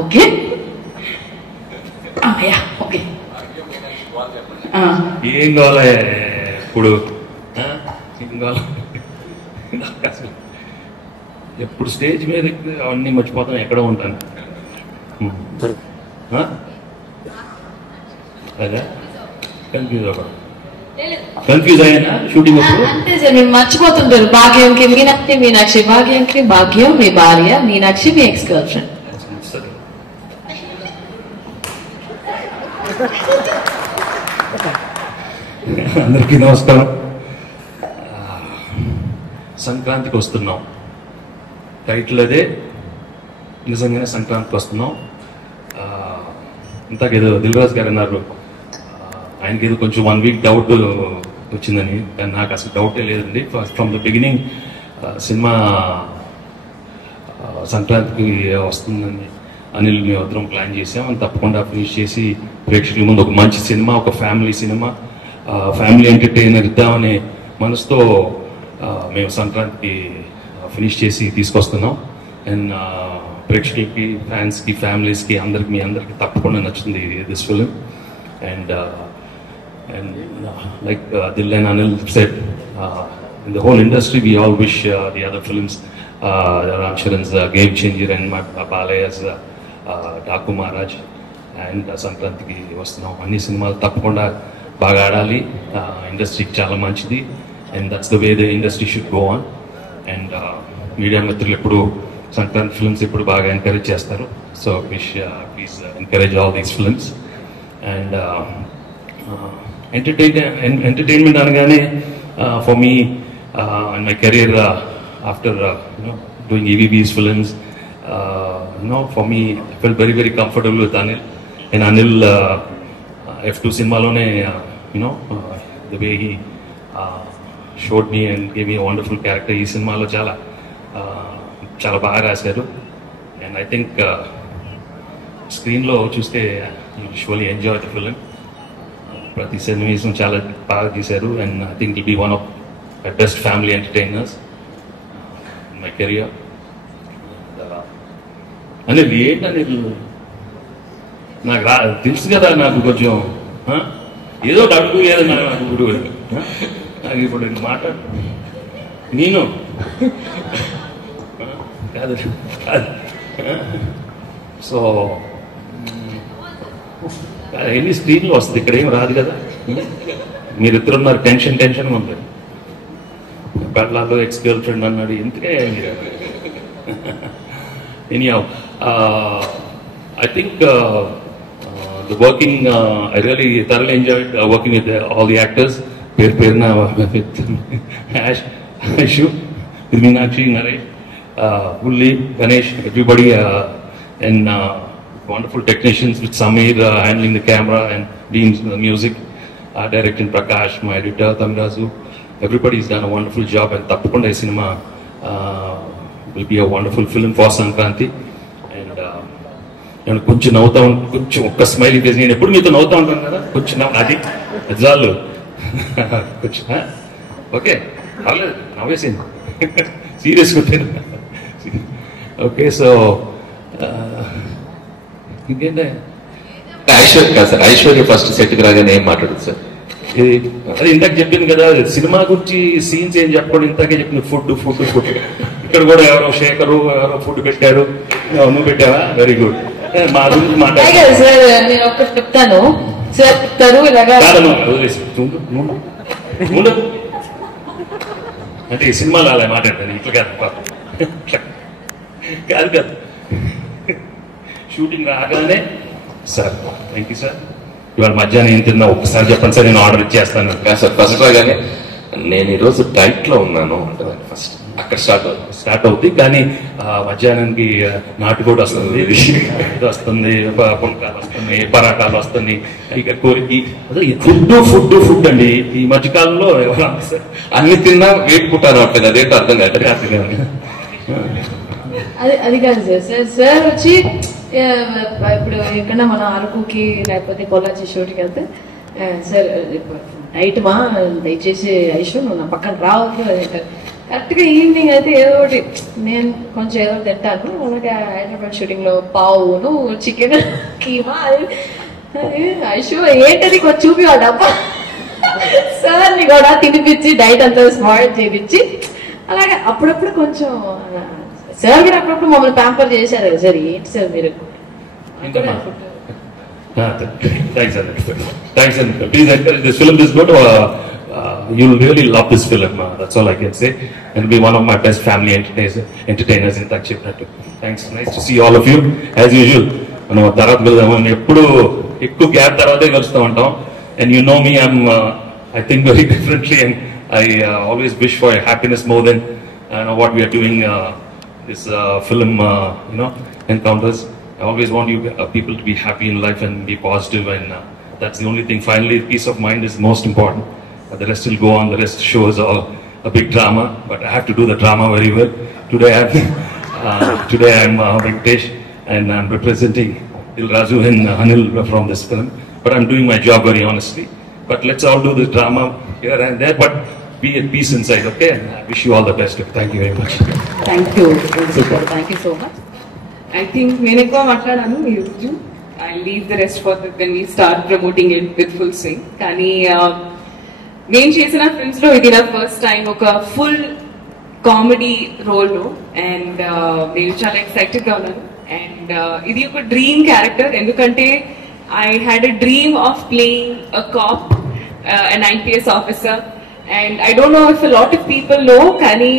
Okay okay ఏం కావాలి ఇప్పుడు ఏం కావాలి ఎప్పుడు స్టేజ్ మీద అవన్నీ మర్చిపోతాను, ఎక్కడో ఉంటాను. అదే కన్ఫ్యూజ్ అయ్యానా షూటింగ్ అప్పుడు? అంతే సార్, మీరు మర్చిపోతుంటారు. భాగ్యంకి మీనాక్షి, మీనాక్షి భాగ్యంకి, భాగ్యం మీ భార్య, మీనాక్షి మీ ఎక్స్ గర్ల్ ఫ్రెండ్. అందరికీ నమస్కారం. సంక్రాంతికి వస్తున్నాం, టైటిల్ అదే. నిజంగానే సంక్రాంతికి వస్తున్నాం. ఇంతకేదో దిల్రాజ్ గారు అన్నారు ఆయనకి ఏదో కొంచెం 1 వీక్ డౌట్ వచ్చిందని, కానీ నాకు అసలు డౌటే లేదండి. ఫ్రమ్ ద బిగినింగ్ సినిమా సంక్రాంతికి వస్తుందని అనిల్ మేమిద్దరం ప్లాన్ చేసాం. అని తప్పకుండా ఫినిష్ చేసి ప్రేక్షకుల ముందు ఒక మంచి సినిమా, ఒక ఫ్యామిలీ సినిమా, ఫ్యామిలీ ఎంటర్టైనర్ ఇద్దామనే మనసుతో మేము సంక్రాంతికి ఫినిష్ చేసి తీసుకొస్తున్నాం. అండ్ ప్రేక్షకులకి, ఫ్యాన్స్కి, ఫ్యామిలీస్కి, అందరికి, మీ అందరికి తప్పకుండా నచ్చుతుంది this film. And like Dil and Anil said, in the whole industry we all wish the other films, Ram Charan's Game Changer and Balaya's Daku Maharaj and Sankrantiki వస్తున్నాం. అన్ని సినిమాలు తప్పకుండా బాగా ఆడాలి, ఇండస్ట్రీకి చాలా మంచిది. And that's the way the industry should go on. And media మిత్రులు ఎప్పుడు సంక్రాంతి ఫిల్మ్స్ ఇప్పుడు బాగా ఎంకరేజ్ చేస్తారు. So please encourage all these films. And entertainment అనగానే for me in my career after doing EVB's films, for me I felt very very comfortable with Anil. And Anil F2 సినిమాలోనే the way he showed me and gave me a wonderful character. ఈ సినిమాలో చాలా చాలా బాగా రాశారు. And I think స్క్రీన్లో చూస్తే you usually enjoy the film. ప్రతి సన్నివేశం చాలా బాగా తీశారు. And I think it be one of my best family entertainers in my career. అనేది ఏంటనేది నాకు తెలుసు కదా, నాకు కొంచెం ఏదో ఒకటి అడుగు, ఏదో నాకు ఇప్పుడు నాకు ఇప్పుడు మాట్లాడు నేను కాదు సో ఎన్ని స్క్రీన్లో వస్తుంది, ఇక్కడ ఏం రాదు కదా. మీరిద్దరున్నారు, టెన్షన్ ఉంది. పెళ్ళాలో ఎక్స్ గర్ల్ ఫ్రెండ్ అన్నాడు, ఎందుకే anyhow I think the working I really thoroughly enjoyed working with all the actors. Perna with Aishu, with Meenakshi, Naresh, Ulli, Ganesh, everybody, and wonderful technicians with Samir handling the camera and doing the music, directing Prakash, my editor Tamrazu. Everybody's done a wonderful job, and tappakunda ee cinema will be a wonderful film for Sankranti. And నేను కొంచెం నవ్వుతా ఉంటాను, కొంచెం ఒక్క smile face. నేను ఎప్పుడు మీతో నవ్వుతా ఉంటాను కదా, కొంచెం అది చాలు. కొంచెం ఓకే, పర్లేదు, నవ్వేసింది. సీరియస్గా ఉంటాను. ఓకే, సో ఇంకేంటే ఐశ్వర్య కాదు సార్, ఐశ్వర్య ఫస్ట్ సెట్కి రాగానే ఏం మాట్లాడుతుంది సార్? ఇది అది ఇందాక చెప్పింది కదా, సినిమా గురించి సీన్స్ ఏం చెప్పండి, ఇంతకే చెప్పింది ఫుడ్. ఇక్కడ కూడా ఎవరో శేఖరు ఎవరో ఫుడ్ పెట్టారు, నువ్వు పెట్టావా? Very good. మా గురించి మాట్లాడారు సార్. నేను ఒక్కటి చెప్తాను సార్, చెప్తారు ఇలాగా అంటే ఈ సినిమాలో అలా మాట్లాడతాను, ఇట్లా కాదు. షూటింగ్ రాగానే సార్ థ్యాంక్ యూ సార్, ఇవాళ మధ్యాహ్నం ఏం తిన్నా ఒక్కసారి చెప్పండి సార్, నేను ఆర్డర్ ఇచ్చేస్తాను. సార్ ఫస్ట్ రాగానే నేను ఈరోజు డైట్ లో ఉన్నాను అంటది. ఫస్ట్ అక్కడ స్టార్ట్ అవుతుంది. కానీ మధ్యాహ్నానికి నాటుకోడి వస్తుంది, వస్తుంది, పుల్కాలు వస్తుంది, పరాటాలు వస్తుంది. ఇక కోరికి ఫుడ్ అండి. ఈ మధ్యకాలంలో అన్ని తిన్నా వెయిట్ పుట్టాను అంటది. అదేంటో అర్థం కాదు. అది కాదు సార్. సార్ వచ్చి ఇప్పుడు ఎక్కడన్నా మన అరకుకి లేకపోతే పొల్లాచి షూట్కి వెళ్తే, సార్ నైట్ మా దయచేసి ఐషు నువ్వు నా పక్కన రావద్దు. కరెక్ట్గా ఈవినింగ్ అయితే ఏదో ఒకటి నేను కొంచెం ఏదో తింటాను. అలాగే హైదరాబాద్ షూటింగ్లో పావును చికెన్ కీమా ఐషు ఏంటది కొంచెం చూపివాడు అబ్బా సార్ని కూడా తినిపించి డైట్ అంతా స్మార్ట్ చేయించి అలాగే అప్పుడప్పుడు కొంచెం సార్ కూడా అప్పుడప్పుడు మమ్మల్ని ప్యాంపర్ చేశారు కదా సార్. ఏంటి సార్ మీరు Thanks, and please encourage this film. Is good. You'll really love this film. That's all I can say. And it'll be one of my best family entertainers in that chip. Thanks. Nice to see all of you. As usual, మనం తర్వాత వెళ్దాం. ఎప్పుడు ఎక్కువ gap తర్వాతే కలుస్తూ ఉంటాం. And you know me, I think very differently, and I always wish for happiness more than what we are doing. This film, encounters. I always want you people to be happy in life and be positive, and that's the only thing. Finally, peace of mind is most important. The rest will go on. The rest show is all a big drama, but I have to do the drama very well. Today I'm Venkatesh, and I'm representing Dil Raju and Anil from this film. But I'm doing my job very honestly. But let's all do this drama here and there, but be at peace inside, okay? And I wish you all the best. Thank you very much. Thank you. Thank you so much. I think నేను ఎక్కువ మాట్లాడాను ఈరోజు. I leave the rest for when we start promoting it with full swing. కానీ నేను చేసిన films లో ఇది నా ఫస్ట్ టైం ఒక ఫుల్ కామెడీ రోల్ లో, అండ్ నేను చాలా ఎక్సైటెడ్ గా ఉన్నాను. అండ్ ఇది ఒక డ్రీమ్ క్యారెక్టర్, ఎందుకంటే I had a dream of playing a cop, an IPS officer, and I don't know if a lot of people know, kani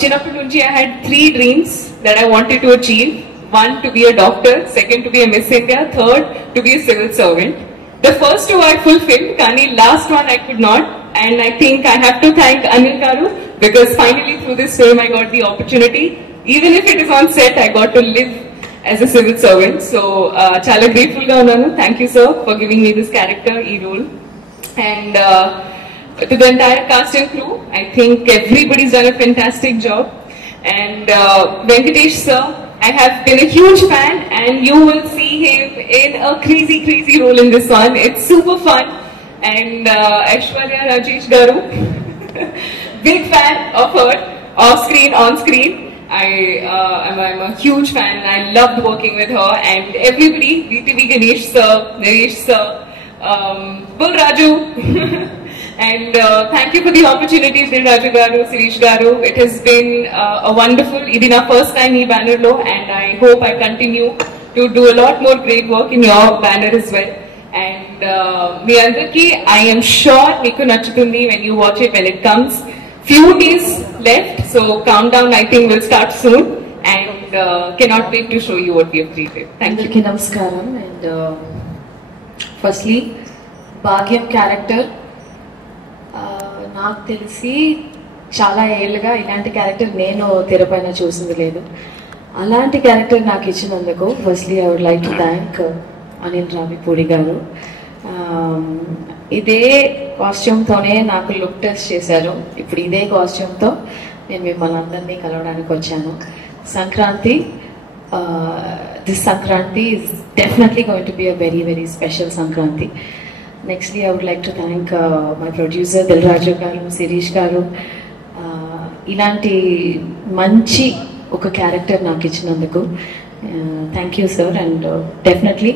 chinappadi nunchi I had 3 dreams that I wanted to achieve. One, to be a doctor; second, to be a Miss India; third, to be a civil servant. The first 2 I fulfilled, kani last one I could not, and I think I have to thank Anil Garu, because finally through this film I got the opportunity. Even if it is on set, I got to live as a civil servant. So chala grateful ga unnanu. Thank you sir for giving me this character, role. And to the entire cast and crew, I think everybody's done a fantastic job. And Venkatesh sir, I have been a huge fan, and you will see him in a crazy role in this one. It's super fun. And Aishwarya Rajesh Garu, big fan of her, off screen, on screen. I'm a huge fan. I loved working with her, and everybody, VTV Ganesh sir, Naresh sir, Bull Raju, and thank you for the opportunity, Dil Raju Garu, Sirish Garu. It has been a wonderful. It is our first time in banner lo, and I hope I continue to do a lot more great work in your banner as well. And మీ అందరికీ I am sure మీకు నచ్చుతుంది when you watch it, when it comes. Few days left, so countdown I think will start soon, and cannot wait to show you what we have created. Thank you. Namaskaram. And firstly, Bhagyam character, నాకు తెలిసి చాలా ఏళ్ళుగా ఇలాంటి character నేను తెరపైన చూసింది లేదు. అలాంటి character నాకు ఇచ్చినందుకు firstly I would like to thank Anil Ravipudi garu. ఇదే కాస్ట్యూమ్తోనే నాకు లుక్ టెస్ట్ చేశారు. ఇప్పుడు ఇదే కాస్ట్యూమ్తో నేను మిమ్మల్ని అందరినీ కలవడానికి వచ్చాను. Sankranti, this Sankranti is definitely going to be a very special Sankranti. Nextly I would like to thank my producer Dil Raju garu, Shirish garu, ఇలాంటి మంచి ఒక క్యారెక్టర్ నాకు ఇచ్చినందుకు thank you sir. And definitely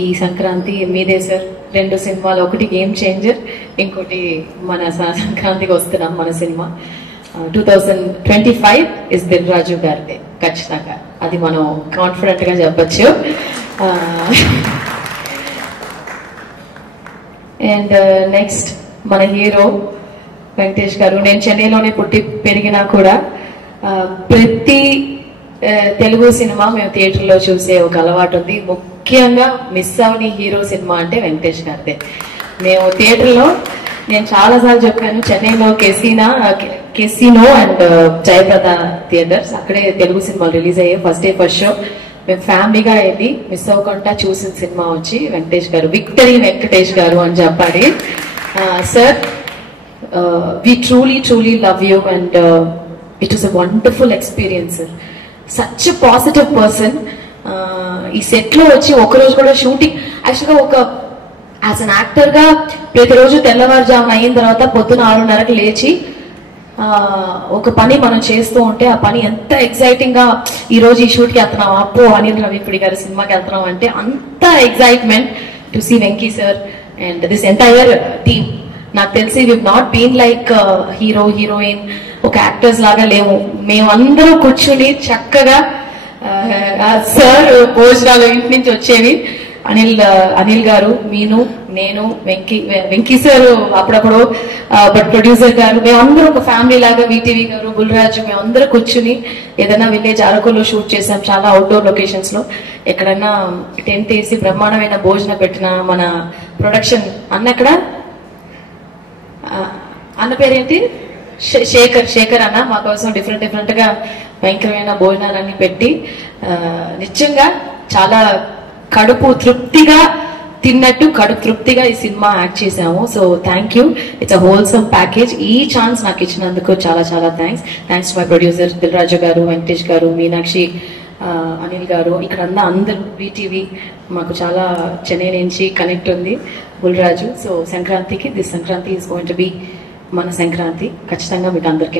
ఈ సంక్రాంతి మీదే సార్. 2 సినిమాలు, ఒకటి గేమ్ చేంజర్, ఇంకోటి మన సంక్రాంతికి వస్తున్నాం మన సినిమా. 2025 ఇస్ దిల్ రాజు గారిదే ఖచ్చితంగా, అది మనం కాన్ఫిడెంట్ గా చెప్పచ్చు. అండ్ నెక్స్ట్ మన హీరో వెంకటేష్ గారు. నేను చెన్నైలోనే పుట్టి పెరిగినా కూడా ప్రతి తెలుగు సినిమా మేము థియేటర్లో చూసే ఒక అలవాటు ఉంది. ముఖ్యంగా మిస్ అవని హీరో సినిమా అంటే వెంకటేష్ గారిదే. మేము థియేటర్లో, నేను చాలాసార్లు చెప్పాను, చెన్నైలో కెసినో అండ్ జయప్రద థియేటర్స్, అక్కడే తెలుగు సినిమాలు రిలీజ్ అయ్యాయి. ఫస్ట్ డే ఫస్ట్ షో మేము ఫ్యామిలీగా వెళ్ళి మిస్ అవ్వకుండా చూసిన సినిమా వచ్చి వెంకటేష్ గారు. విక్టరీ వెంకటేష్ గారు అని చెప్పాలి. Sir, we truly love you, and it was a wonderful experience, sir. Such a positive person. ఈ సెట్ లో వచ్చి ఒకరోజు కూడా షూటింగ్, యాక్చువల్గా ఒక యాజ్ అన్ యాక్టర్ గా ప్రతిరోజు తెల్లవారుజామున అయిన తర్వాత పొద్దున 6:30కి లేచి ఒక పని మనం చేస్తూ ఉంటే ఆ పని ఎంత ఎక్సైటింగ్ గా ఈ రోజు ఈ షూట్ కి వెళ్తున్నాం, అప్పు అనిల్ రవిపుడి గారి సినిమాకి వెళ్తున్నాం అంటే అంత excitement to see Venky sir and this entire team. నాకు తెలిసి we not been like hero heroine ఒక యాక్టర్స్ లాగా లేవు. మేమందరూ కూర్చుని చక్కగా సార్ భోజనాలు ఇంటి నుంచి వచ్చేవి. అనిల్ గారు, నేను వెంకీ సార్ అప్పుడప్పుడు, బట్ ప్రొడ్యూసర్ గారు, మేమందరూ ఒక ఫ్యామిలీ లాగా, వీటీవీ గారు, బుల్రాజు, మేమందరూ కూర్చుని ఏదైనా విలేజ్ అరకులో షూట్ చేసాం, చాలా అవుట్డోర్ లొకేషన్స్ లో. ఎక్కడన్నా టెంట్ వేసి బ్రహ్మాండమైన భోజనం పెట్టిన మన ప్రొడక్షన్ అన్న పేరేంటి, శేఖర్ అన్న మా కోసం డిఫరెంట్ గా భయంకరమైన భోజనాలన్నీ పెట్టి నిజంగా చాలా కడుపు తృప్తిగా తిన్నట్టు కడుపు తృప్తిగా ఈ సినిమా యాక్ట్ చేసాము. So thank you, it's a wholesome package. ఈ ఛాన్స్ నాకు ఇచ్చినందుకు చాలా thanks to my producer Dil Raju గారు, వెంకటేష్ గారు, మీనాక్షి, అనిల్ గారు, ఇక్కడ అందరూ వీటీవీ మాకు చాలా చెన్నై నుంచి కనెక్ట్ ఉంది, బుల్రాజు. సో సంక్రాంతికి this Sankranti is going to B మన సంక్రాంతి. ఖచ్చితంగా మీకు అందరికీ